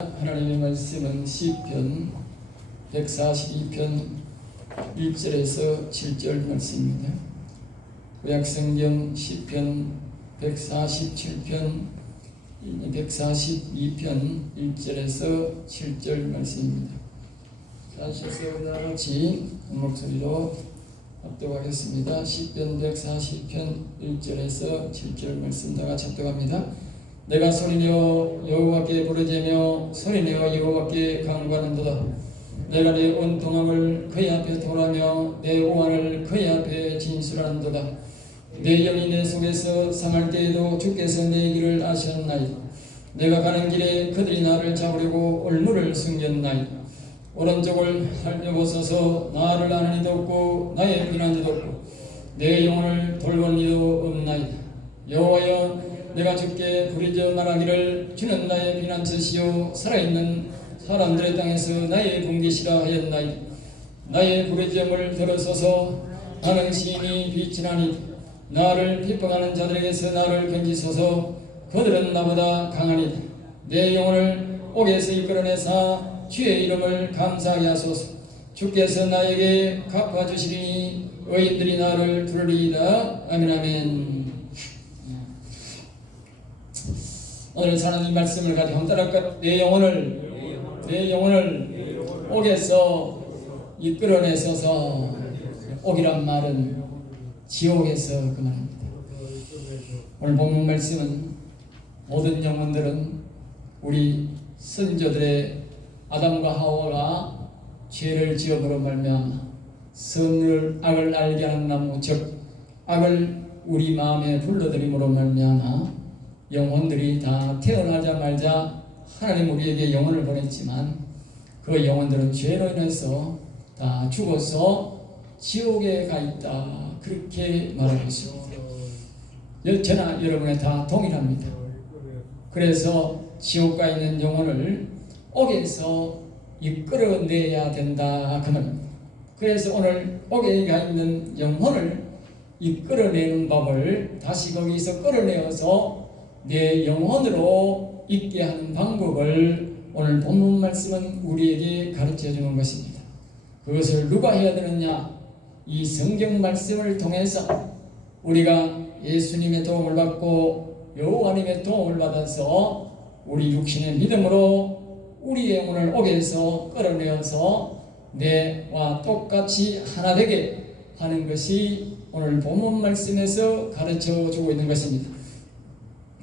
하나님의 말씀은 시편 142편 1절에서 7절 말씀입니다. 구약성경 시편 147편 142편 1절에서 7절 말씀입니다. 다시서 다같이 목소리로 합독하겠습니다. 시편 140편 1절에서 7절 말씀 다같이 합독합니다. 내가 소리내어 여호와께 부르짖으며 소리내어 여호와께 간구하는도다. 내가 내 온통함을 그의 앞에 토하며 내 오한을 그의 앞에 진술하는도다. 내 영이 내 속에서 상할 때에도 주께서 내 길을 아셨나이다. 내가 가는 길에 그들이 나를 잡으려고 올무를 숨겼나이다. 오른쪽을 살펴보소서. 나를 아는 이도 없고 나의 비난이도 없고 내 영혼을 돌보는 이도 없나이다. 여호와여, 내가 주께 부르짖어 말하기를 주는 나의 피난처시요 살아있는 사람들의 땅에서 나의 군기시라 하였나이다. 나의 부르짖음을 들으소서. 나는 시인이 비치나니 나를 핍박하는 자들에게서 나를 건지소서. 그들은 나보다 강하니라. 내 영혼을 옥에서 이끌어내사 주의 이름을 감사하게 하소서. 주께서 나에게 갚아주시리니 의인들이 나를 부르리이다. 아멘. 아멘. 오늘 하나님 말씀을 가지고 한번 따라할까요? 내 영혼을 옥에서 이끌어내소서. 옥이란 말은 지옥에서 그 말입니다. 오늘 본문 말씀은 모든 영혼들은 우리 선조들의 아담과 하와가 죄를 지어버려 말미암아 선을 악을 알게 하는 나무 즉 악을 우리 마음에 불러들임으로 말미암아 영혼들이 다 태어나자마자 하나님 우리에게 영혼을 보냈지만 그 영혼들은 죄로 인해서 다 죽어서 지옥에 가 있다. 그렇게 말하고 있습니다. 저나 여러분에 다 동일합니다. 그래서 지옥 가 있는 영혼을 옥에서 이끌어내야 된다. 그 말입니다. 그래서 오늘 옥에 가 있는 영혼을 이끌어내는 법을 다시 거기서 끌어내어서 내 영혼으로 있게 하는 방법을 오늘 본문 말씀은 우리에게 가르쳐 주는 것입니다. 그것을 누가 해야 되느냐? 이 성경 말씀을 통해서 우리가 예수님의 도움을 받고 여호와님의 도움을 받아서 우리 육신의 믿음으로 우리의 영혼을 옥에서 끌어내어서 내와 똑같이 하나 되게 하는 것이 오늘 본문 말씀에서 가르쳐 주고 있는 것입니다.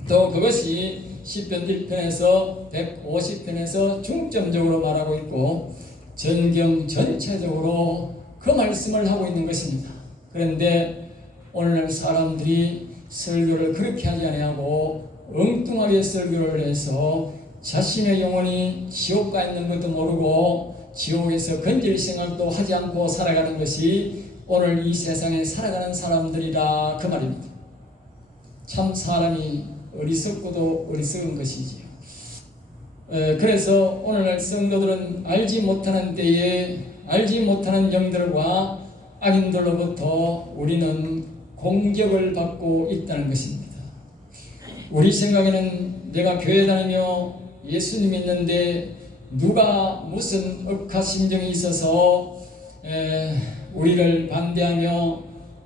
또 그것이 시편 1편에서 150편에서 중점적으로 말하고 있고 전경 전체적으로 그 말씀을 하고 있는 것입니다. 그런데 오늘날 사람들이 설교를 그렇게 하지 아니하고 엉뚱하게 설교를 해서 자신의 영혼이 지옥 가 있는 것도 모르고 지옥에서 건질 생각도 하지 않고 살아가는 것이 오늘 이 세상에 살아가는 사람들이라 그 말입니다. 참 사람이 어리석고도 어리석은 것이지요. 그래서 오늘날 성도들은 알지 못하는 때에 알지 못하는 영들과 악인들로부터 우리는 공격을 받고 있다는 것입니다. 우리 생각에는 내가 교회 다니며 예수님 믿는데 누가 무슨 억하심정이 있어서 우리를 반대하며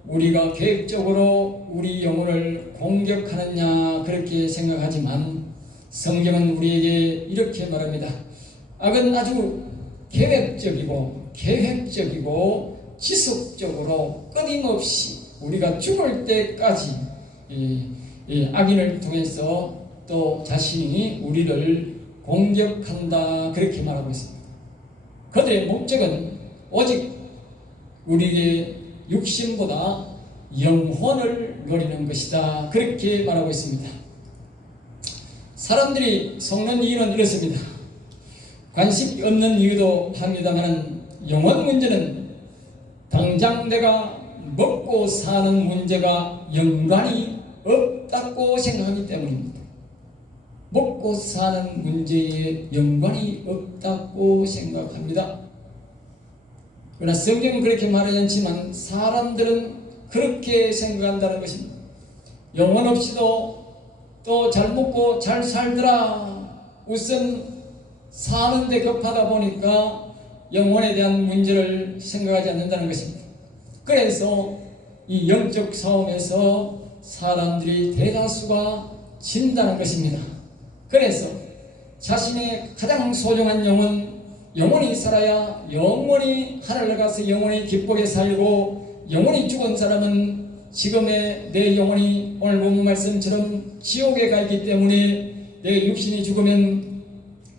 우리가 계획적으로 우리 영혼을 공격하느냐 그렇게 생각하지만 성경은 우리에게 이렇게 말합니다. 악은 아주 계획적이고 지속적으로 끊임없이 우리가 죽을 때까지 이 악인을 통해서 또 자신이 우리를 공격한다 그렇게 말하고 있습니다. 그들의 목적은 오직 우리의 육신보다 영혼을 노리는 것이다 그렇게 말하고 있습니다. 사람들이 속는 이유는 이렇습니다. 관심 없는 이유도 합니다만 영혼 문제는 당장 내가 먹고 사는 문제가 연관이 없다고 생각하기 때문입니다. 먹고 사는 문제에 연관이 없다고 생각합니다. 그러나 성경은 그렇게 말하지 않지만 사람들은 그렇게 생각한다는 것입니다. 영혼 없이도 또 잘 먹고 잘 살더라. 우선 사는데 급하다 보니까 영혼에 대한 문제를 생각하지 않는다는 것입니다. 그래서 이 영적 싸움에서 사람들이 대다수가 진다는 것입니다. 그래서 자신의 가장 소중한 영혼이 살아야 영원히 하늘을 가서 영원히 기쁘게 살고, 영원히 죽은 사람은 지금의 내 영혼이 오늘 본문 말씀처럼 지옥에 가 있기 때문에 내 육신이 죽으면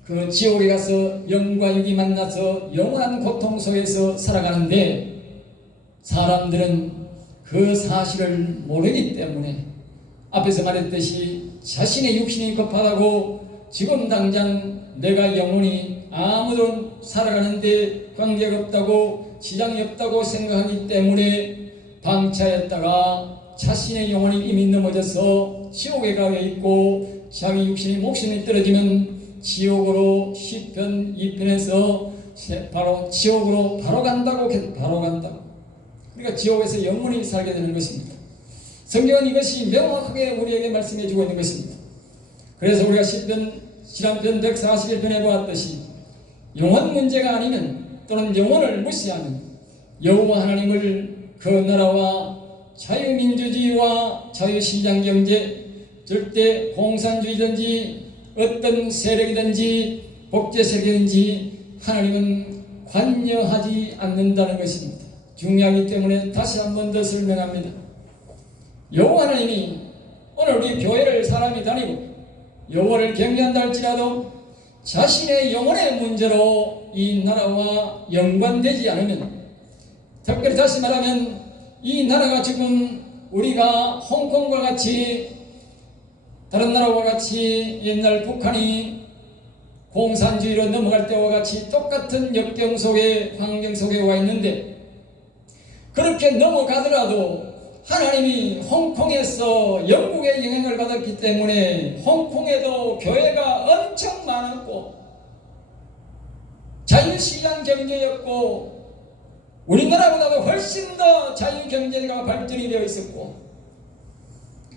그 지옥에 가서 영과 육이 만나서 영원한 고통 속에서 살아가는데, 사람들은 그 사실을 모르기 때문에 앞에서 말했듯이 자신의 육신이 급하다고 지금 당장 내가 영원히 아무도 살아가는데 관계가 없다고, 지장이 없다고 생각하기 때문에 방치하였다가 자신의 영혼이 이미 넘어져서 지옥에 가 있고, 자기 육신이 목숨이 떨어지면 지옥으로 시편 2편에서 바로 지옥으로 바로 간다고. 그러니까 지옥에서 영원히 살게 되는 것입니다. 성경은 이것이 명확하게 우리에게 말씀해 주고 있는 것입니다. 그래서 우리가 지난편 141편에 보았듯이 영혼 문제가 아니면, 또는 영혼을 무시하는 여호와 하나님을, 그 나라와 자유민주주의와 자유시장경제, 절대 공산주의든지 어떤 세력이든지 복제세력이든지 하나님은 관여하지 않는다는 것입니다. 중요하기 때문에 다시 한 번 더 설명합니다. 여호와 하나님이 오늘 우리 교회를 사람이 다니고 여호와를 경외한다 할지라도 자신의 영혼의 문제로 이 나라와 연관되지 않으면, 특별히 다시 말하면 이 나라가 지금 우리가 홍콩과 같이, 다른 나라와 같이 옛날 북한이 공산주의로 넘어갈 때와 같이 똑같은 역경 속에, 환경 속에 와 있는데, 그렇게 넘어가더라도 하나님이 홍콩에서 영국의 영향을 받았기 때문에 홍콩에도 교회가 엄청 많았고 자유시장 경제였고, 우리나라보다도 훨씬 더 자유경제가 발전이 되어 있었고,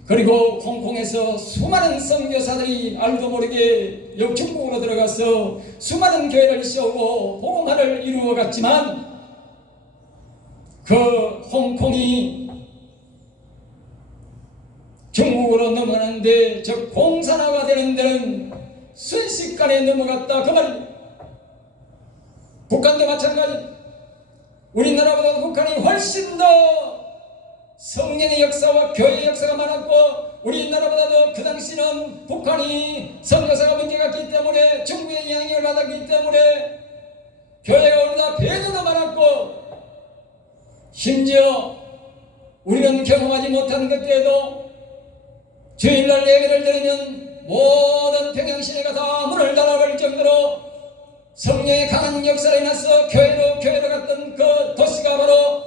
그리고 홍콩에서 수많은 선교사들이 알도 모르게 중국으로 들어가서 수많은 교회를 세우고 복음화를 이루어갔지만, 그 홍콩이 중국으로 넘어가는데 저 공산화가 되는 데는 순식간에 넘어갔다 그 말입니다. 북한도 마찬가지. 우리나라보다 북한이 훨씬 더 성령의 역사와 교회의 역사가 많았고, 우리나라보다도 그 당시는 북한이 선교사가 문제가 있기 때문에, 중국의 영향을 받았기 때문에 교회가 우리나라 배도 더 많았고, 심지어 우리는 경험하지 못한 그때에도 주일날 예배를 드리면 모든 평양시내가 다 문을 닫아버릴 정도로 성령의 강한 역사를 인해서 교회로 갔던 그 도시가 바로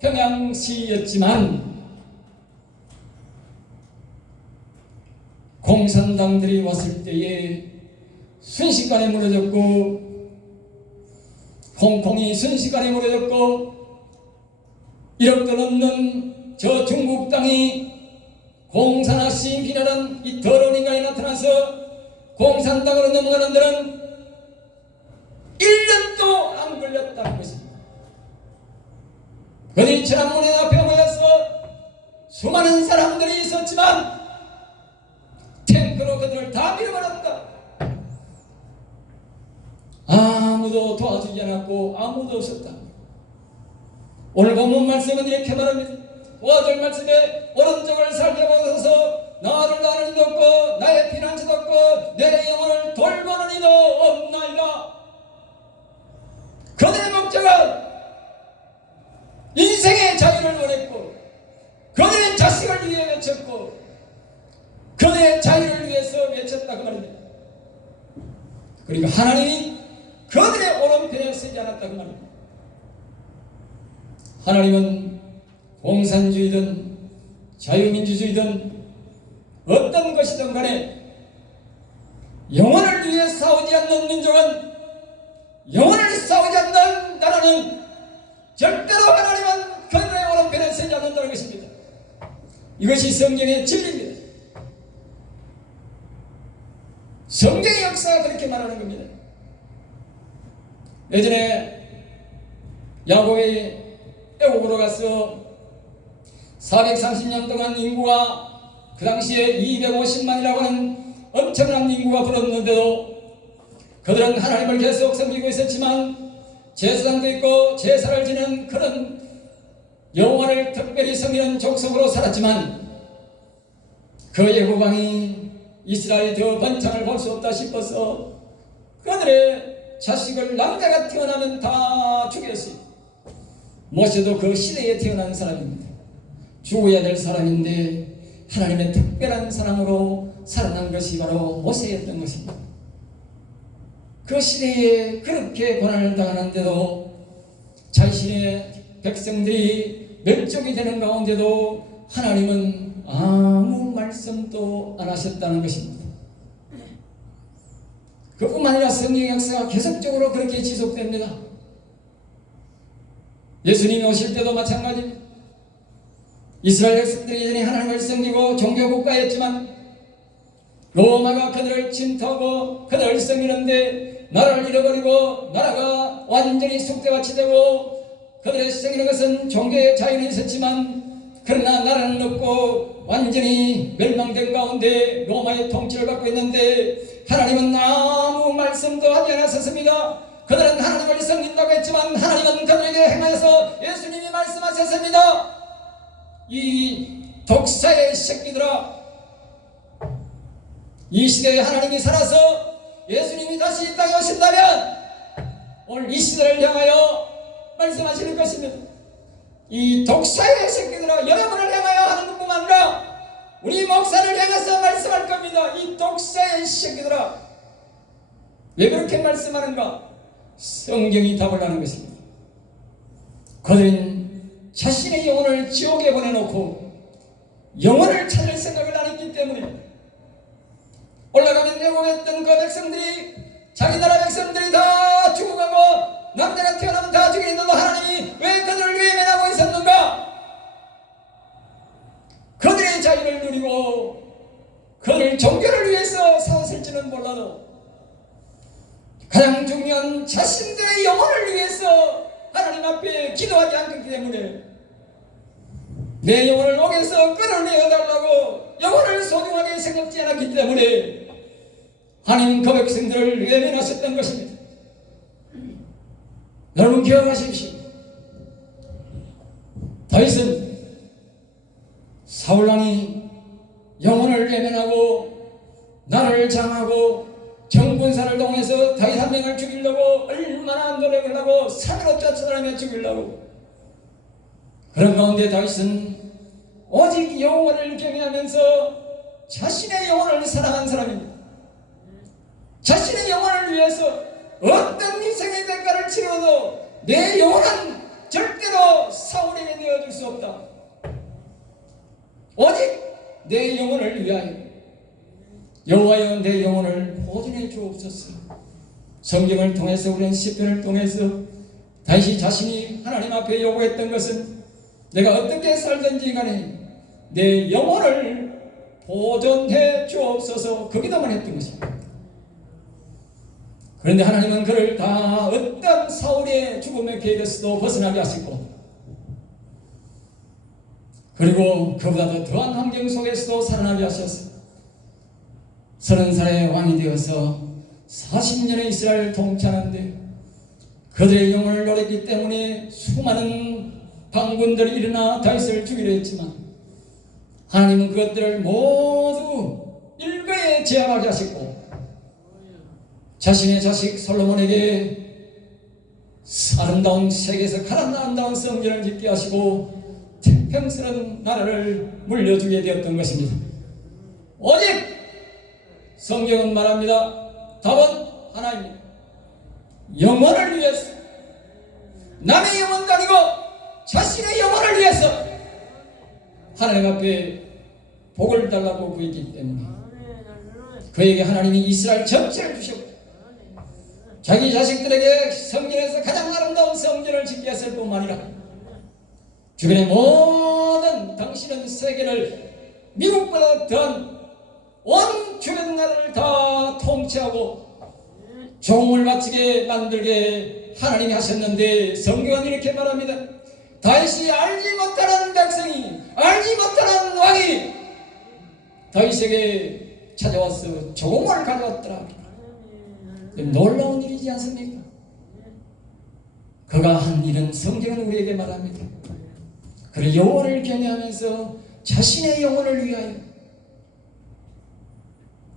평양시였지만, 공산당들이 왔을 때에 순식간에 무너졌고, 홍콩이 순식간에 무너졌고, 1억도 넘는 저 중국 땅이 공산화 시인이라는 이 더러운 인간이 나타나서 공산당으로 넘어가는 데는 1년도 안 걸렸다는 것입니다. 그들이 천안문에 앞에 모여서 수많은 사람들이 있었지만 탱크로 그들을 다 밀어버렸다. 아무도 도와주지 않았고 아무도 없었다. 오늘 본문 말씀은 이렇게 말합니다. 5절 말씀에 오른쪽을 살펴보소서, 나를 나는 이도 없고 나의 피난처도 없고 내 영혼을 돌보는 이도 없나이다. 그들의 목적은 인생의 자유를 원했고, 그들의 자식을 위해 외쳤고, 그들의 자유를 위해서 외쳤다 그 말입니다. 그러니까 하나님이 그들의 오른편에 서지 않았다 그 말입니다. 하나님은 공산주의든 자유민주주의든 어떤 것이든 간에 영혼을 위해 싸우지 않는 민족은, 영혼을 싸우지 않는 나라는 절대로 하나님은 그들의 오른편에 서지 않는다는 것입니다. 이것이 성경의 진리입니다. 성경의 역사가 그렇게 그렇게 말하는 겁니다. 예전에 야곱이 애국으로 가서 430년 동안 인구가 그 당시에 250만이라고 하는 엄청난 인구가 불었는데도 그들은 하나님을 계속 섬기고 있었지만 제사장도 있고 제사를 지는 그런 여호와를 특별히 섬기는 족속으로 살았지만 그 예후방이 이스라엘이 더 번창을 볼 수 없다 싶어서 그들의 자식을 남자가 태어나면 다 죽였어요. 모세도 그 시대에 태어난 사람입니다. 죽어야 될 사람인데 하나님의 특별한 사랑으로 살아난 것이 바로 모세였던 것입니다. 그 시대에 그렇게 고난을 당하는데도 자신의 백성들이 멸족이 되는 가운데도 하나님은 아무 말씀도 안 하셨다는 것입니다. 그뿐만 아니라 성령의 역사가 계속적으로 그렇게 지속됩니다. 예수님이 오실 때도 마찬가지입니다. 이스라엘 백성들이 예전에 하나님을 섬기고 종교국가였지만 로마가 그들을 침투하고 그들을 섬기는데 나라를 잃어버리고 나라가 완전히 쑥대밭이 되고 그들의 섬기는 것은 종교의 자유는 있었지만 그러나 나라는 없고 완전히 멸망된 가운데 로마의 통치를 받고 있는데 하나님은 아무 말씀도 하지 않았었습니다. 그들은 하나님을 섬긴다고 했지만 하나님은 그들에게 행하여서 예수님이 말씀하셨습니다. 이 독사의 새끼들아, 이 시대에 하나님이 살아서 예수님이 다시 이 땅에 오신다면 오늘 이 시대를 향하여 말씀하시는 것입니다. 이 독사의 새끼들아, 여러분을 향하여 하는 것뿐만 아니라 우리 목사를 향해서 말씀할 겁니다. 이 독사의 새끼들아, 왜 그렇게 말씀하는가? 성경이 답을 하는 것입니다. 그들은 자신의 영혼을 지옥에 보내놓고 영혼을 찾을 생각을 안 했기 때문에 올라가면 애국했던 그 백성들이 자기 나라 백성들이 다 죽어가고 남자가 태어나면 다 죽이는데도 하나님이 왜 그들을 외면하고 있었는가? 그들의 자유를 누리고 그들 종교를 위해서 싸웠을지는 몰라도 가장 중요한 자신들의 영혼을 위해서 하나님 앞에 기도하지 않기 때문에 내 영혼을 옥에서 끌어내어달라고 영혼을 소중하게 생각지 않았기 때문에 하나님 그 백성들을 외면하셨던 것입니다. 여러분 기억하십시오. 다윗은 사울왕이 영혼을 외면하고 나를 장하고 정군사를 동해서 다윗 한 명을 죽이려고 얼마나 노력을 하고 산으로 쫓아다니며 죽이려고 그런 가운데 다윗은 오직 영혼을 경외하면서 자신의 영혼을 사랑한 사람입니다. 자신의 영혼을 위해서 어떤 희생의 대가를 치러도 내 영혼은 절대로 사울에게 내어줄 수 없다. 오직 내 영혼을 위하여 여호와여 내 영혼을 보존해 주옵소서. 성경을 통해서 우리는 시편을 통해서 다시 자신이 하나님 앞에 요구했던 것은 내가 어떻게 살든지 간에 내 영혼을 보존해 주옵소서, 그 기도만 했던 것입니다. 그런데 하나님은 그를 다 어떤 사울의 죽음의 계획에서도 벗어나게 하시고 그리고 그보다 더 더한 환경 속에서도 살아나게 하셔서 30살의 왕이 되어서 40년의 이스라엘을 통치하는데 그들의 영혼을 노렸기 때문에 수많은 반군들이 일어나 다윗을 죽이려 했지만 하나님은 그것들을 모두 일거에 제압하게 하시고 자신의 자식 솔로몬에게 아름다운 세계에서 가장 아름다운 성전을 짓게 하시고 태평스러운 나라를 물려주게 되었던 것입니다. 오직 성경은 말합니다. 답은 하나입니다. 영혼을 위해서, 남의 영혼도 아니고 자신의 영혼을 위해서 하나님 앞에 복을 달라고 구했기 때문에 그에게 하나님이 이스라엘 전체를 주셨고 자기 자식들에게 성전에서 가장 아름다운 성전을 짓게 했을 뿐만 아니라 주변의 모든 당신은 세계를 미국보다 더한 온 주변 나라를 다 통치하고 종을 바치게 만들게 하나님이 하셨는데 성경은 이렇게 말합니다. 다윗이 알지 못하는 백성이, 알지 못하는 왕이 다윗에게 찾아와서 종을 가져왔더라. 놀라운 일이지 않습니까? 그가 한 일은 성경은 우리에게 말합니다. 그래 여호와를 경외하면서 자신의 영혼을 위하여,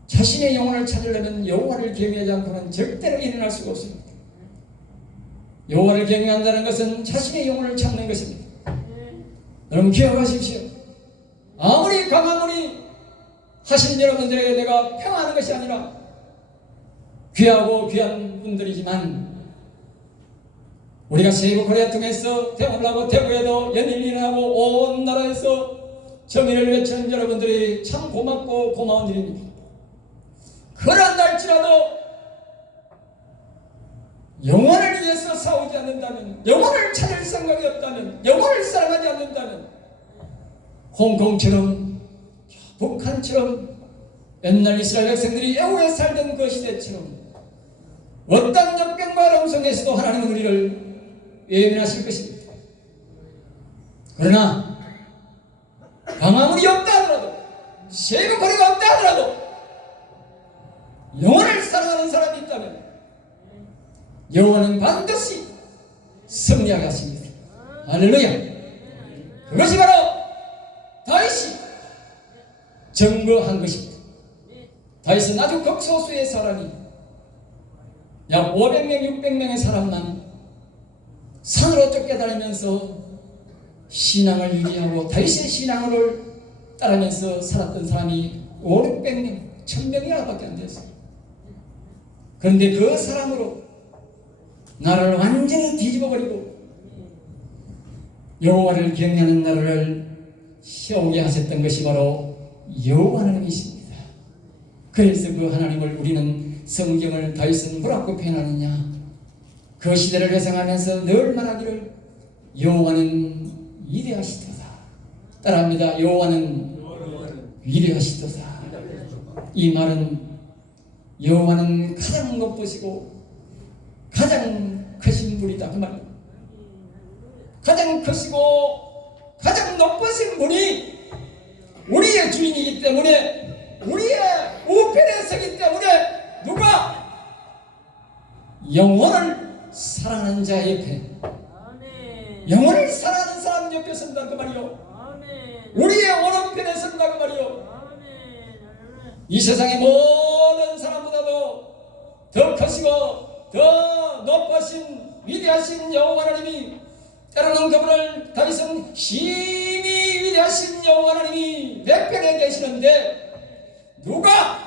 자신의 영혼을 찾으려면 여호와를 경외하지 않고는 절대로 일어날 수가 없습니다. 여호와를 경외한다는 것은 자신의 영혼을 찾는 것입니다. 여러분 기억하십시오. 아무리 강하무리 하신 여러분들에게 내가 평하는 것이 아니라 귀하고 귀한 분들이지만 우리가 세부 코리아 통해서 대원을 하고 대구에도 연일이 일어나고 온 나라에서 정의를 외치는 여러분들이 참 고맙고 고마운 일입니다. 그런다 할지라도 영혼을 위해서 싸우지 않는다면, 영혼을 찾을 생각이 없다면, 영혼을 사랑하지 않는다면 홍콩처럼 북한처럼 옛날 이스라엘 백성들이 애호에 살던 그 시대처럼 어떤 역경과 어려움 속에서도 하나님은 우리를 외면하실 것입니다. 그러나 강화물이 없다 하더라도, 세부거리가 없다 하더라도 영혼을 사랑하는 사람이 있다면 영혼은 반드시 승리하게 하십니다. 할렐루야. 그것이 바로 다윗이 증거한 것입니다. 다윗은 아주 극소수의 사람이 약 500명, 600명의 사람만 산으로 쫓겨다니면서 신앙을 유지하고 다윗의 신앙을 따르면서 살았던 사람이 5, 600명, 1000명이나 밖에 안 됐어요. 그런데 그 사람으로 나라를 완전히 뒤집어버리고 여호와를 경외하는 나라를 세우게 하셨던 것이 바로 여호와 하나님이십니다. 그래서 그 하나님을 우리는 성경을 다윗은 뭐라고 표현하느냐, 그 시대를 회상하면서 늘 말하기를 여호와는 위대하시도다. 따라합니다. 여호와는 위대하시도다. 이 말은 여호와는 가장 높으시고 가장 크신 분이다 그 말입니다. 가장 크시고 가장 높으신 분이 우리의 주인이기 때문에, 우리의 우편에 서기 때문에 누가 영혼을 사랑하는 자 옆에, 영혼을 사랑하는 사람 옆에 선다 그 말이요, 우리의 오른편에 선다 그 말이요. 이 세상의 모든 사람보다도 더 크시고 더 높으신 위대하신 여호와 하나님이, 때로는 그분을 다윗은 심히 위대하신 여호와 하나님이 내 편에 계시는데 누가,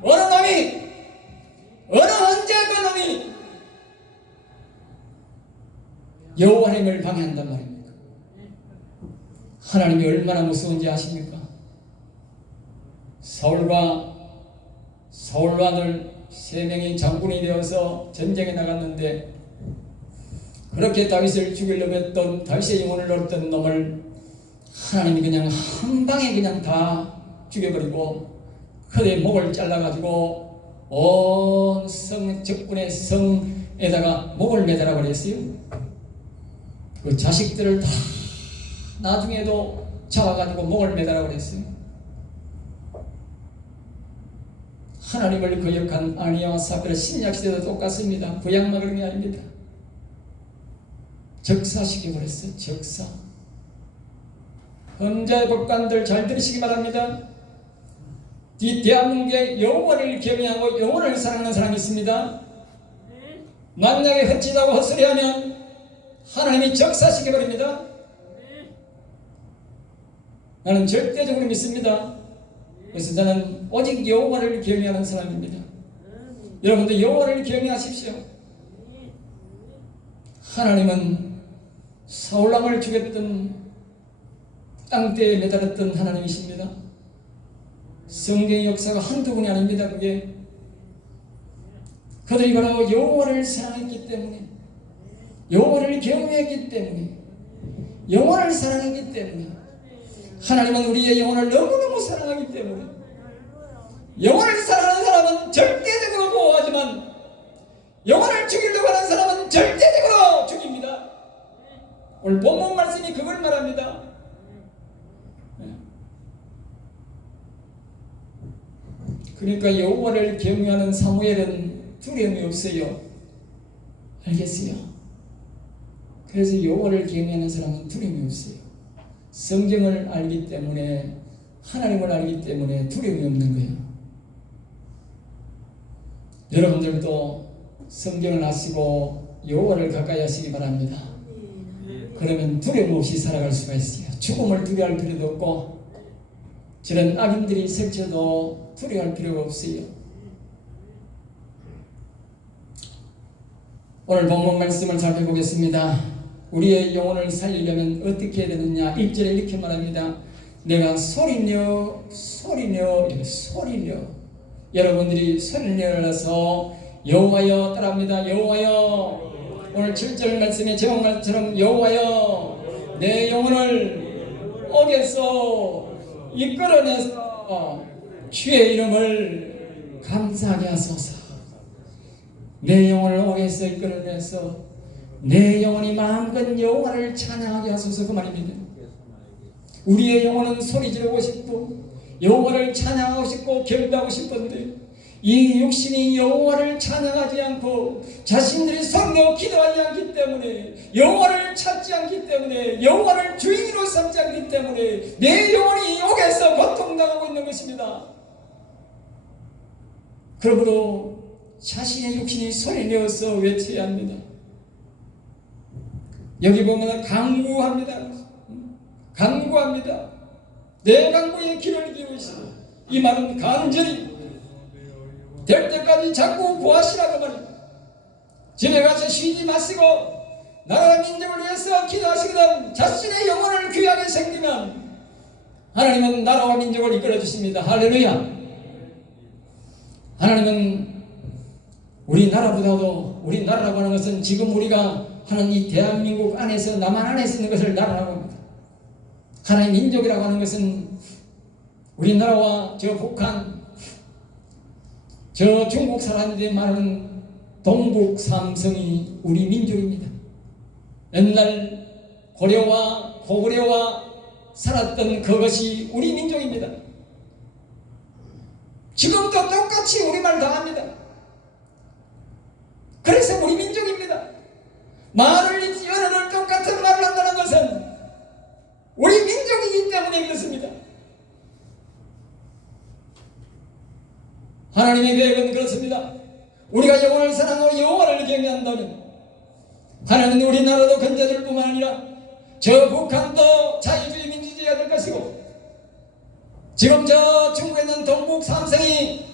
어느 놈이, 어느 언제 그 놈이 여호와 하나님을 방해한단 말입니까? 하나님이 얼마나 무서운지 아십니까? 사울과 아들 3명이 장군이 되어서 전쟁에 나갔는데 그렇게 다윗을 죽이려고 했던, 다윗의 영혼을 얻었던 놈을 하나님이 그냥 한 방에 그냥 다 죽여버리고 그의 목을 잘라가지고 온 적군의 성에다가 목을 매달아 버렸어요. 그 자식들을 다 나중에도 잡아가지고 목을 매달아 버렸어요. 하나님을 거역한 아니야와 삽비라 신약시대도 똑같습니다. 구약만 그런 게 아닙니다. 적사시켜버렸어요. 적사. 헌자의 법관들 잘 들으시기 바랍니다. 이 대한민국에 여호와를 경외하고 영혼을 사랑하는 사람이 있습니다. 만약에 헛짓하고 헛소리하면 하나님이 적사시켜버립니다. 나는 절대적으로 믿습니다. 그래서 저는 오직 여호와를 경외하는 사람입니다. 여러분도 여호와를 경외하십시오. 하나님은 사울왕을 죽였던, 땅대에 매달았던 하나님이십니다. 성경의 역사가 한두 분이 아닙니다. 그게 그들이 바로 여호와를 사랑했기 때문에, 여호와를 경외했기 때문에, 영혼을 사랑했기 때문에, 하나님은 우리의 영혼을 너무너무 사랑하기 때문에, 영혼을 사랑하는 사람은 절대적으로 보호하지만 오늘 본문 말씀이 그걸 말합니다. 그러니까 여호와를 경외하는 사무엘은 두려움이 없어요. 알겠어요? 그래서 여호와를 경외하는 사람은 두려움이 없어요. 성경을 알기 때문에, 하나님을 알기 때문에 두려움이 없는 거예요. 여러분들도 성경을 아시고 여호와를 가까이 하시기 바랍니다. 그러면 두려움 없이 살아갈 수가 있어요. 죽음을 두려워할 필요도 없고, 저런 악인들이 설쳐도 두려워할 필요가 없어요. 오늘 본문 말씀을 살펴보겠습니다. 우리의 영혼을 살리려면 어떻게 해야 되느냐? 1절에 이렇게 말합니다. 내가 소리내어 여러분들이 소리를 내어서 여호와여 따라합니다. 여호와여. 오늘 7절 말씀에 제목말처럼 여호와여 내 영혼을 옥에서 이끌어내서 주의 이름을 감사하게 하소서. 내 영혼을 옥에서 이끌어내서 내 영혼이 마음껏 여호와를 찬양하게 하소서, 그 말입니다. 우리의 영혼은 소리 지르고 싶고 여호와를 찬양하고 싶고 경배하고 싶은데 이 육신이 여호와를 찬양하지 않고 자신들이 성령 기도하지 않기 때문에, 여호와를 찾지 않기 때문에, 여호와를 주인으로 삼지 않기 때문에 내 영혼이 옥에서 고통당하고 있는 것입니다. 그러므로 자신의 육신이 소리내어서 외쳐야 합니다. 여기 보면 간구합니다. 간구합니다. 내 간구에 귀를 기울이시고, 이 말은 간절히 될 때까지 자꾸 구하시라고 말입니다. 집에 가서 쉬지 마시고 나라와 민족을 위해서 기도하시거든 자신의 영혼을 귀하게 생기면 하나님은 나라와 민족을 이끌어 주십니다. 할렐루야. 하나님은 우리나라보다도, 우리나라라고 하는 것은 지금 우리가 하는 이 대한민국 안에서, 남한 안에서 있는 것을 나라라고 합니다. 하나의 민족이라고 하는 것은 우리나라와 저 북한, 저 중국 사람들이 말하는 동북 삼성이 우리 민족입니다. 옛날 고려와 고구려와 살았던 그것이 우리 민족입니다. 지금도 똑같이 우리말 당합니다. 그래서 우리 민족입니다. 말을 잊지, 언어를 똑같은 말을 한다는 것은 우리 민족이기 때문에 그렇습니다. 하나님의 계획은 그렇습니다. 우리가 영혼을 사랑하고 여호와를 경외한다면 하나님은 우리나라도 건져줄 뿐만 아니라 저 북한도 자유주의 민주주의가 될 것이고, 지금 저 중국에 있는 동북 삼성이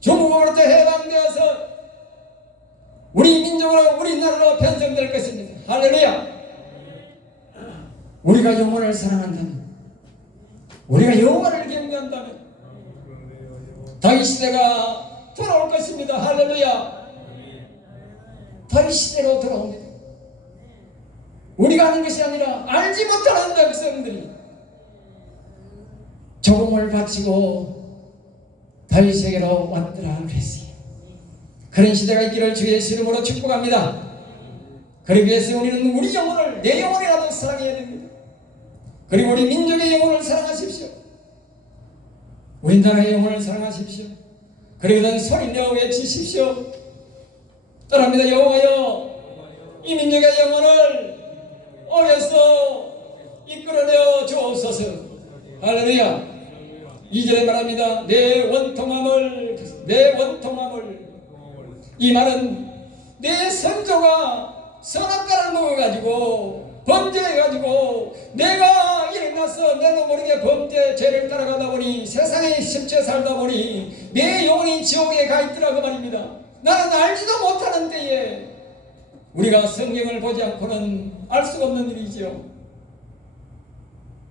중국으로부터 해방되어서 우리 민족으로, 우리나라로 편성될 것입니다. 할렐루야. 우리가 영혼을 사랑한다면, 우리가 여호와를 경외한다면 다윗 시대가 돌아올 것입니다. 할렐루야. 다윗 시대로 돌아옵니다. 우리가 하는 것이 아니라 알지 못하는 백성들이 조공을 바치고 다윗에게로 왔더라 그랬어요. 그런 시대가 있기를 주의 이름으로 축복합니다. 그러기 위해서 우리는 우리 영혼을, 내 영혼이라도 사랑해야 됩니다. 그리고 우리 민족의 영혼을 사랑하십시오. 우리나라의 영혼을 사랑하십시오. 그러고는 소리내어 외치십시오. 따라합니다. 여호와여 이 민족의 영혼을 옥에서 이끌어내어 주옵소서. 할렐루야. 2절에 말합니다. 내 원통함을, 이 말은 내 선조가 선악과를 먹어가지고 범죄해가지고 내가 일어나서 내도 모르게 범죄 죄를 따라가다 보니 세상에 심취해 살다 보니 내 영혼이 지옥에 가 있더라고 말입니다. 나는 알지도 못하는 때에, 우리가 성경을 보지 않고는 알 수가 없는 일이죠.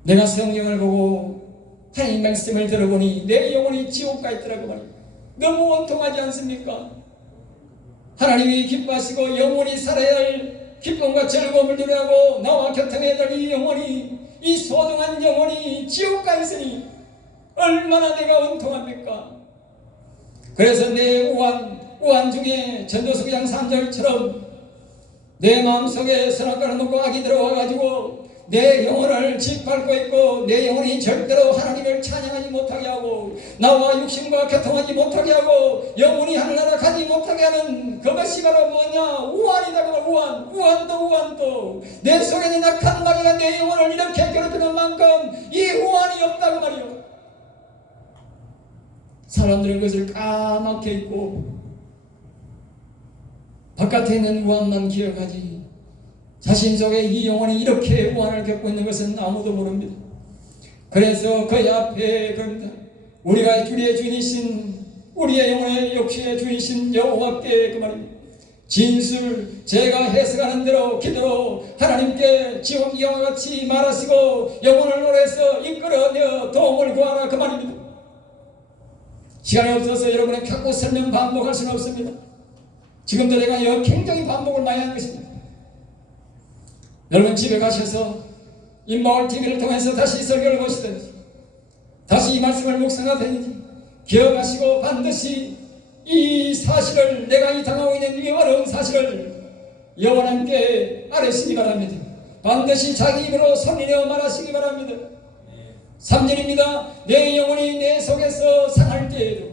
내가 성경을 보고 하나님 말씀을 들어보니 내 영혼이 지옥 가 있더라고 말입니다. 너무 원통하지 않습니까? 하나님이 기뻐하시고 영원히 살아야 할 기쁨과 즐거움을 누리고 나와 교통해야 될 이 영혼이, 이 소중한 영혼이 지옥가 있으니 얼마나 내가 원통합니까? 그래서 내 우한 중에 전도서 9장 3절처럼 내 마음속에 선악과를 먹고 악이 들어와가지고 내 영혼을 짓밟고 있고 내 영혼이 절대로 하나님을 찬양하지 못하게 하고 나와 육신과 교통하지 못하게 하고 영혼이 하늘나라 가지 못하게 하는 그것이 바로 뭐냐? 우환이다. 우환도 내 속에 있는 악한 마귀가 내 영혼을 이렇게 괴롭히는 만큼 이 우환이 없다고 말이요. 사람들은 그것을 까맣게 잊고 바깥에 있는 우환만 기억하지 자신 속에 이 영혼이 이렇게 우환을 겪고 있는 것은 아무도 모릅니다. 그래서 그 앞에 그럽니다. 우리가 우리의 주인이신 우리의 영혼의 욕심의 주인이신 여호와께 그 말입니다. 진술 제가 해석하는 대로 기도로 하나님께 지금 이와 같이 말하시고 영혼을 노래해서 이끌어내어 도움을 구하라 그 말입니다. 시간이 없어서 여러분의 자꾸 설명 반복할 수는 없습니다. 지금도 내가 굉장히 반복을 많이 하는 것입니다. 여러분 집에 가셔서 인마을 TV를 통해서 다시 설교를 보시든지 다시 이 말씀을 묵상하든지 기억하시고 반드시 이 사실을 내가 이 당하고 있는 이 어려운 사실을 여호와님께 아뢰시기 바랍니다. 반드시 자기 입으로 선언하여 말하시기 바랍니다. 3절입니다. 내 영혼이 내 속에서 상할 때에도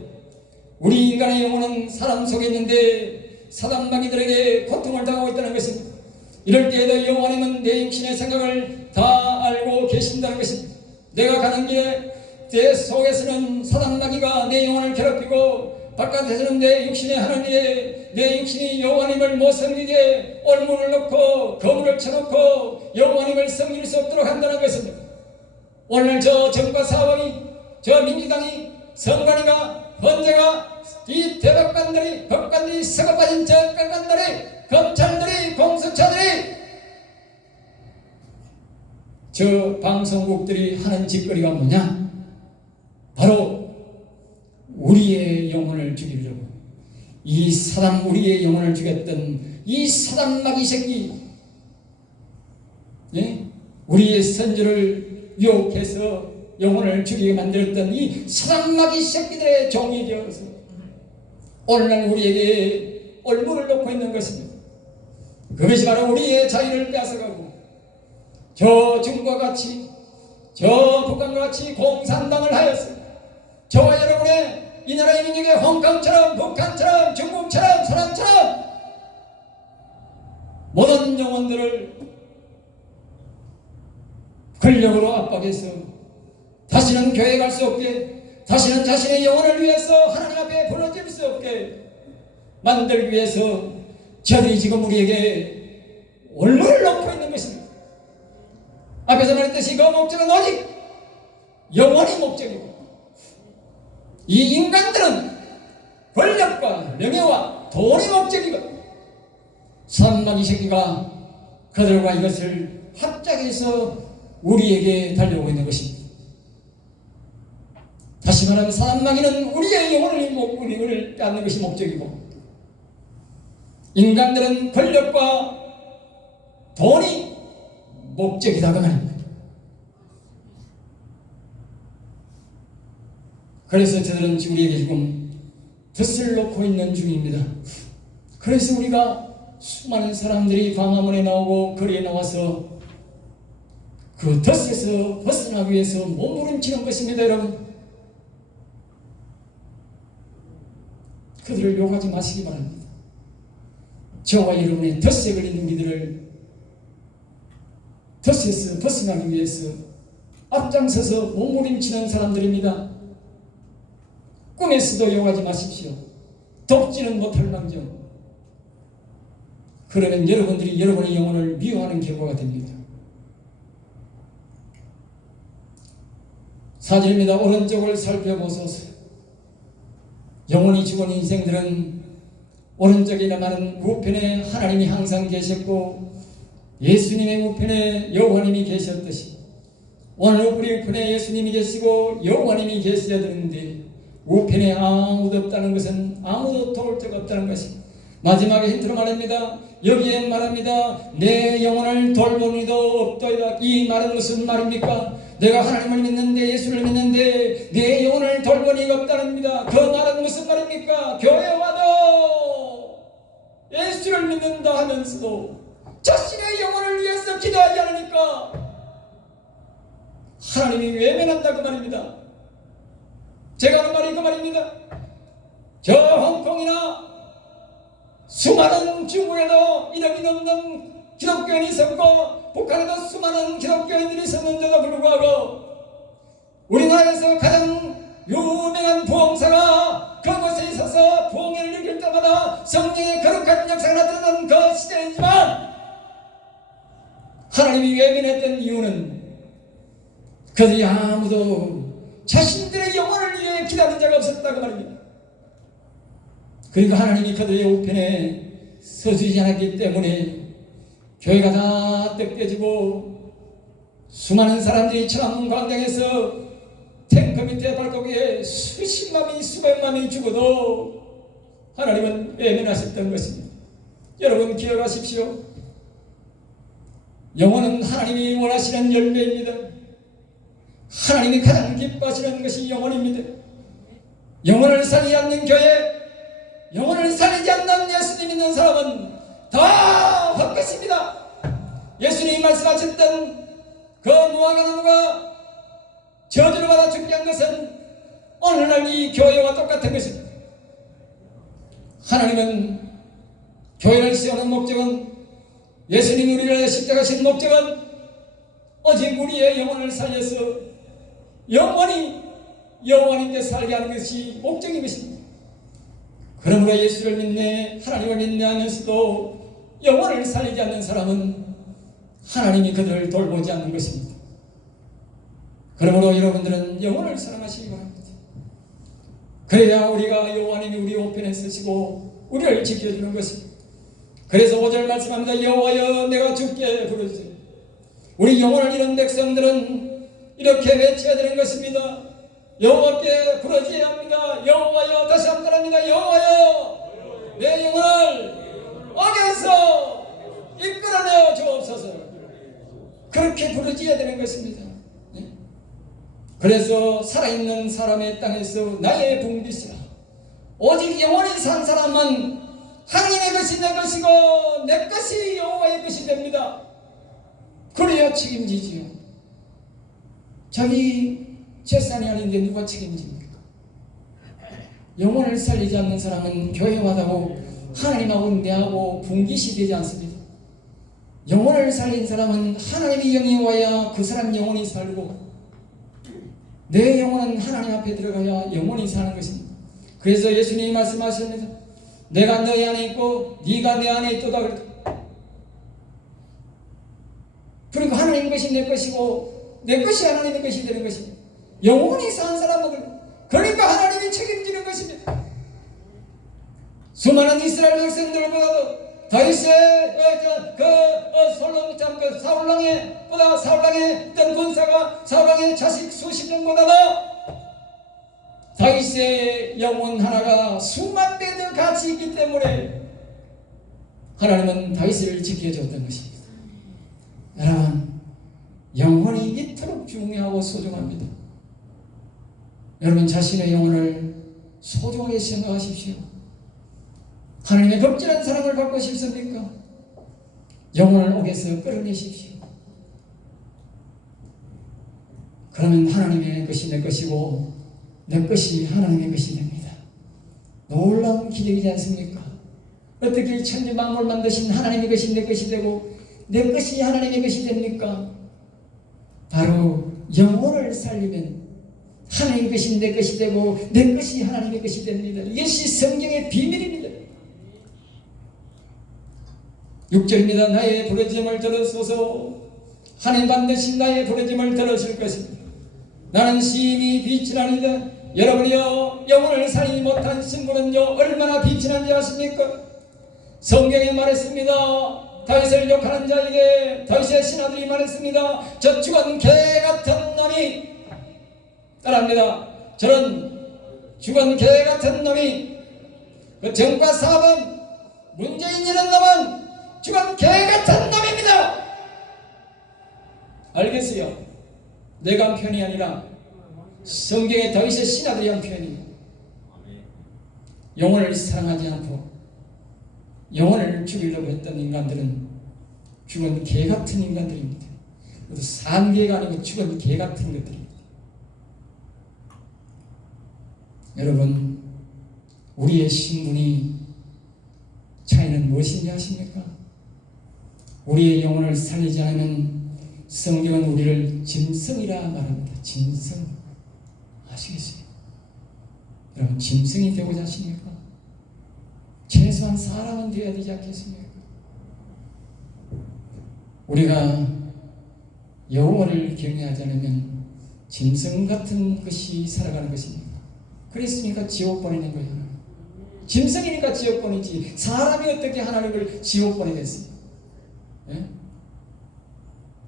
우리 인간의 영혼은 사람 속에 있는데 사단 마귀들에게 고통을 당하고 있다는 것입니다. 이럴 때에도 여호와님은 내 육신의 생각을 다 알고 계신다는 것입니다. 내가 가는 길에 내 속에서는 사단 마귀가 내 영혼을 괴롭히고 바깥에서는 내 육신에 하는 일에 내 육신이 여호와님을 못 섬기게 올문을 놓고 거물을 쳐놓고 여호와님을 섬길 수 없도록 한다는 것입니다. 오늘 저 정과 사범이 저 민주당이 선관위가 헌재가 이 대법관들이 법관들이 서거빠진 저 법관들이 검찰들이 공수처들이 저 방송국들이 하는 짓거리가 뭐냐? 바로 우리의 영혼을 죽이려고 이 사단 우리의 영혼을 죽였던 이 사단 마귀 새끼 우리의 선조를 유혹해서 영혼을 죽이게 만들었던 이 사단 마귀 새끼들의 종이 되어서 오늘날 우리에게 올무를 놓고 있는 것입니다. 그것이 바로 우리의 자유를 뺏어가고 저 중국과 같이 저 북한과 같이 공산당을 하였어 저와 여러분의 이 나라의 민족의 홍콩처럼 북한처럼 중국처럼 사람처럼 모든 영혼들을 권력으로 압박해서 다시는 교회에 갈 수 없게 다시는 자신의 영혼을 위해서 하나님 앞에 부르짖을 수 없게 만들기 위해서 저들이 지금 우리에게 올무를 놓고 있는 것입니다. 앞에서 말했듯이 그 목적은 오직 영원히 목적이고 이 인간들은 권력과 명예와 돈이 목적이고 산마귀 새끼가 그들과 이것을 합작해서 우리에게 달려오고 있는 것입니다. 다시 말하면 산마귀는 우리의 영혼을 빼앗는 것이 목적이고 인간들은 권력과 돈이 목적이다 그 말입니다. 그래서 저들은 우리에게 지금 덫을 놓고 있는 중입니다. 그래서 우리가 수많은 사람들이 광화문에 나오고 거리에 나와서 그 덫에서 벗어나기 위해서 몸부림치는 것입니다. 여러분 그들을 욕하지 마시기 바랍니다. 저와 여러분의 덫에 걸린 우리들을 덫에서 벗어나기 위해서 앞장서서 몸부림치는 사람들입니다. 꿈에서도 욕하지 마십시오. 돕지는 못할 망정. 그러면 여러분들이 여러분의 영혼을 미워하는 결과가 됩니다. 4절입니다. 오른쪽을 살펴보소서. 영혼이 죽은 인생들은 오른쪽이나 많은 우편에 하나님이 항상 계셨고 예수님의 우편에 여호와님이 계셨듯이 오늘 우리 우편에 예수님이 계시고 여호와님이 계셔야 되는데 우편에 아무도 없다는 것은 아무도 도울 적 없다는 것입니다. 마지막에 힌트로 말합니다. 여기에 말합니다. 내 영혼을 돌볼 이도 없도이다. 이 말은 무슨 말입니까? 내가 하나님을 믿는데 예수를 믿는데 내 영혼을 돌볼 이가 없다는 겁니다. 그 말은 무슨 말입니까? 교회 와도 예수를 믿는다 하면서도 자신의 영혼을 위해서 기도하지 않으니까 하나님이 외면한다 그 말입니다. 제가 하는 말이 그 말입니다. 저 홍콩이나 수많은 중국에도 1억이 넘는 기독교인이 있었고 북한에도 수많은 기독교인들이 있었는데도 불구하고 우리나라에서 가장 유명한 부흥사가 그곳에 있어서 부흥회를 일으킬 때마다 성령의 거룩한 역사가 나타나는 그 시대이지만 하나님이 외면했던 이유는 그들이 아무도 자신들의 영혼을 위해 기다린 자가 없었다고 말입니다. 그러니까 하나님이 그들의 우편에 서주지 않았기 때문에 교회가 다 뜯겨지고 수많은 사람들이 천안문 광장에서 탱크 밑에 발고기에 수십만이 수백만이 죽어도 하나님은 외면하셨던 것입니다. 여러분 기억하십시오. 영혼은 하나님이 원하시는 열매입니다. 하나님이 가장 기뻐하시는 것이 영혼입니다. 영혼을 살리지 않는 교회, 영혼을 살리지 않는 예수님 믿는 사람은 다 헛것입니다. 예수님이 말씀하셨던 그 무화과 나무가 저주를 받아 죽게 한 것은 오늘날 이 교회와 똑같은 것입니다. 하나님은 교회를 세우는 목적은, 예수님이 우리를 십자가신 목적은 오직 우리의 영혼을 살려서 영원히 여호와님께 살게 하는 것이 목적인 것입니다. 그러므로 예수를 믿네, 하나님을 믿네 하면서도 영혼을 살리지 않는 사람은 하나님이 그들을 돌보지 않는 것입니다. 그러므로 여러분들은 영혼을 사랑하시기 바랍니다. 그래야 우리가 여호와님이 우리 우편에 서시고 우리를 지켜주는 것입니다. 그래서 5절 말씀합니다. 여호와여 내가 주께 부르짖으니. 우리 영혼을 잃은 백성들은 이렇게 외쳐야 되는 것입니다. 여호와께 부르짖어야 합니다. 여호와여, 다시 한번 합니다. 여호와여 내 영혼을 악에서 이끌어내어 주옵소서. 그렇게 부르짖어야 되는 것입니다. 그래서 살아있는 사람의 땅에서 나의 분깃이라. 오직 영원히 산 사람은 하나님의 것이 내 것이고 내 것이 여호와의 것이 됩니다. 그래야 책임지지요. 자기 재산이 아닌데 누가 책임집니까? 영혼을 살리지 않는 사람은 교회마다고 하나님하고 내하고 분깃이 되지 않습니다. 영혼을 살린 사람은 하나님의 영이 와야 그 사람 영혼이 살고, 내 영혼은 하나님 앞에 들어가야 영혼이 사는 것입니다. 그래서 예수님이 말씀하셨습니다. 내가 너희 안에 있고 네가 내 안에 있도다. 그러니까 하나님 것이 내 것이고 내 것이 하나님의 것이 되는 것입니다. 영혼이 산 사람은 그러니까 하나님이 책임지는 것입니다. 수많은 이스라엘 백성들보다도 다윗의 사울왕의 어떤 군사가 사울왕의 자식 수십 명보다도 다윗의 영혼 하나가 수만 배 더 가치 있기 때문에 하나님은 다윗을 지켜줬던 것입니다. 여러분, 영혼이 이토록 중요하고 소중합니다. 여러분 자신의 영혼을 소중하게 생각하십시오. 하나님의 극진한 사랑을 받고 싶습니까? 영혼을 옥에서 끌어내십시오. 그러면 하나님의 것이 내 것이고 내 것이 하나님의 것이 됩니다. 놀라운 기적이지 않습니까? 어떻게 천지 만물 만드신 하나님의 것이 내 것이 되고 내 것이 하나님의 것이 됩니까? 바로 영혼을 살리면 하나님의 것이 내 것이 되고 내 것이 하나님의 것이 됩니다. 이것이 성경의 비밀입니다. 6절입니다. 나의 부르짖음을 들으소서. 하나님 반드시 나의 부르짖음을 들으실 것입니다. 나는 심히 비천하니이다. 여러분이요, 영혼을 살리지 못한 신부는요 얼마나 비천한지 아십니까? 성경에 말했습니다. 다윗을 욕하는 자에게 다윗의 신하들이 말했습니다. 저 죽은 개 같은 놈이, 따라합니다. 저런 죽은 개 같은 놈이, 그 정과 사범 문재인이라는 놈은 죽은 개 같은 놈입니다. 알겠어요? 내가 한 편이 아니라 성경의 다윗의 신하들이 한 편이에요. 영혼을 사랑하지 않고 영혼을 죽이려고 했던 인간들은 죽은 개 같은 인간들입니다. 모두 산 개가 아니고 죽은 개 같은 것들입니다. 여러분, 우리의 신분이 차이는 무엇인지 아십니까? 우리의 영혼을 살리지 않으면 성경은 우리를 짐승이라 말합니다. 짐승. 아시겠어요? 여러분, 짐승이 되고자 하십니까? 최소한 사람은 되어야 되지 않겠습니까? 우리가 여호와를 경외하지 않으면 짐승 같은 것이 살아가는 것입니다. 그랬으니까 지옥 보내는 거예요. 짐승이니까 지옥 보내지 사람이 어떻게 하나님을 지옥 보내겠어요? 예?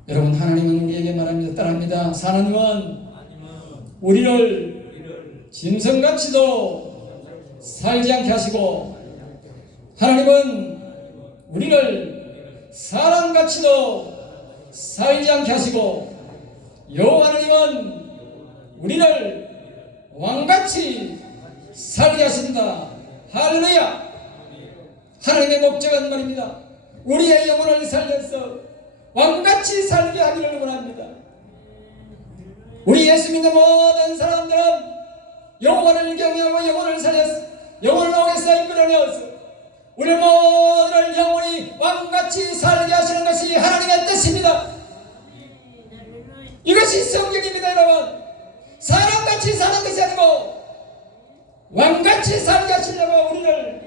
여러분, 하나님은 우리에게 말합니다. 따라합니다. 하나님은 우리를 짐승같이도 살지 않게 하시고, 하나님은 우리를 사람같이도 살지 않게 하시고, 여호와 하나님은 우리를 왕같이 살게 하신다. 할렐루야. 하나님의 목적은 말입니다. 우리의 영혼을 살려서 왕같이 살게 하기를 원합니다. 우리 예수 믿는 모든 사람들은 영혼을 경외하고 영혼을 살려서 영혼을 옥에서 이끌어내어서 우리 모두를 영혼이 왕같이 살게 하시는 것이 하나님의 뜻입니다. 이것이 성경입니다. 여러분, 사람같이 사는 것이 아니고 왕같이 살게 하시려고 우리를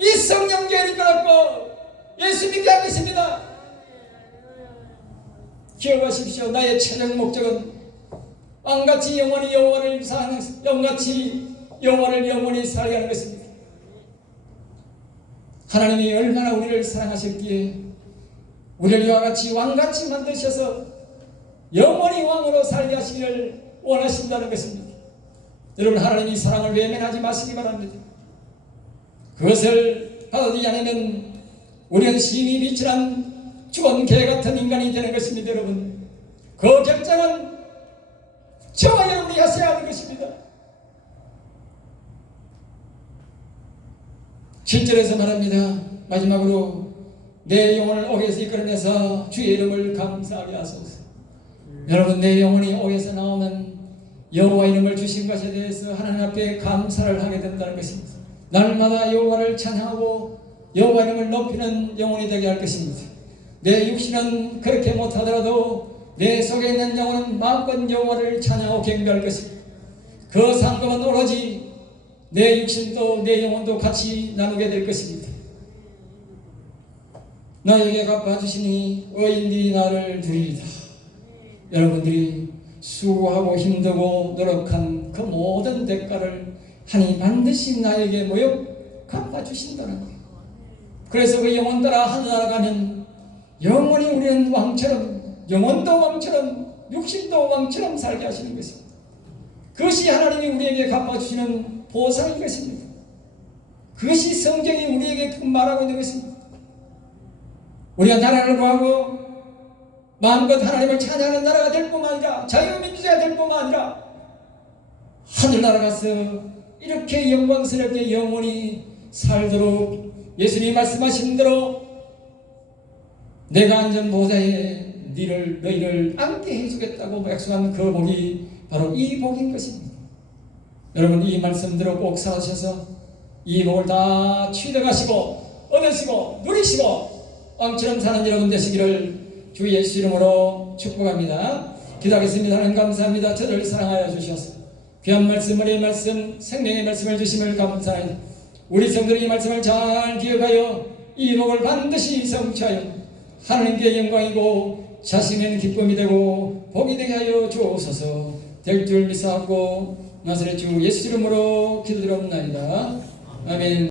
이 성령교회를 이끌었고 예수 믿게 한 것입니다. 기억하십시오. 나의 최종 목적은 왕같이 영원히 여호와를 사는, 영같이 여호와를 영원히 살게 하는 것입니다. 하나님이 얼마나 우리를 사랑하셨기에 우리를 이와 같이 왕같이 만드셔서 영원히 왕으로 살게 하시기를 원하신다는 것입니다. 여러분, 하나님이 사랑을 외면하지 마시기 바랍니다. 그것을 받아들이지 않으면 우리는 심히 비천한 죽은 개 같은 인간이 되는 것입니다. 여러분, 그 결정은 저와 여러분이 하셔야 하는 것입니다. 7절에서 말합니다. 마지막으로 내 영혼을 옥에서 이끌어내서 주의 이름을 감사하게 하소서. 여러분, 내 영혼이 옥에서 나오면 여호와 이름을 주신 것에 대해서 하나님 앞에 감사를 하게 된다는 것입니다. 날마다 여호와를 찬양하고 여호와 이름을 높이는 영혼이 되게 할 것입니다. 내 육신은 그렇게 못하더라도 내 속에 있는 영혼은 마음껏 여호와를 찬양하고 경배할 것입니다. 그 상금은 오로지 내 육신도 내 영혼도 같이 나누게 될 것입니다. 나에게 갚아주시니 의인들이 나를 두리이다. 여러분들이 수고하고 힘들고 노력한 그 모든 대가를 하나님 반드시 나에게 모여 갚아주신다는 거예요. 그래서 그 영혼 따라 하늘나라 가면 영원히 우리는 왕처럼, 영혼도 왕처럼 육신도 왕처럼 살게 하시는 것입니다. 그것이 하나님이 우리에게 갚아주시는 보상인 것입니다. 그것이 성경이 우리에게 말하고 있는 것입니다. 우리가 나라를 구하고 마음껏 하나님을 찬양하는 나라가 될 뿐만 아니라 자유민주주의가 될 뿐만 아니라 하늘나라 가서 이렇게 영광스럽게 영원히 살도록 예수님이 말씀하신 대로 내가 앉은 보좌에 너희를 앉게 해주겠다고 약속한 그 복이 바로 이 복인 것입니다. 여러분, 이 말씀대로 꼭 살아셔서 이 복을 다 취득하시고 얻으시고 누리시고 왕처럼 사는 여러분 되시기를 주 예수 이름으로 축복합니다. 기도하겠습니다. 하나님 감사합니다. 저를 사랑하여 주셔서 귀한 말씀, 은혜의 말씀, 생명의 말씀을 주심을 감사합니다. 우리 성도들이 이 말씀을 잘 기억하여 이 복을 반드시 성취하여 하나님께 영광이고 자신에는 기쁨이 되고 복이 되게 하여 주옵소서. 될 줄 믿사옵고 나사렛 주 예수 이름으로 기도드렸나이다. 아멘.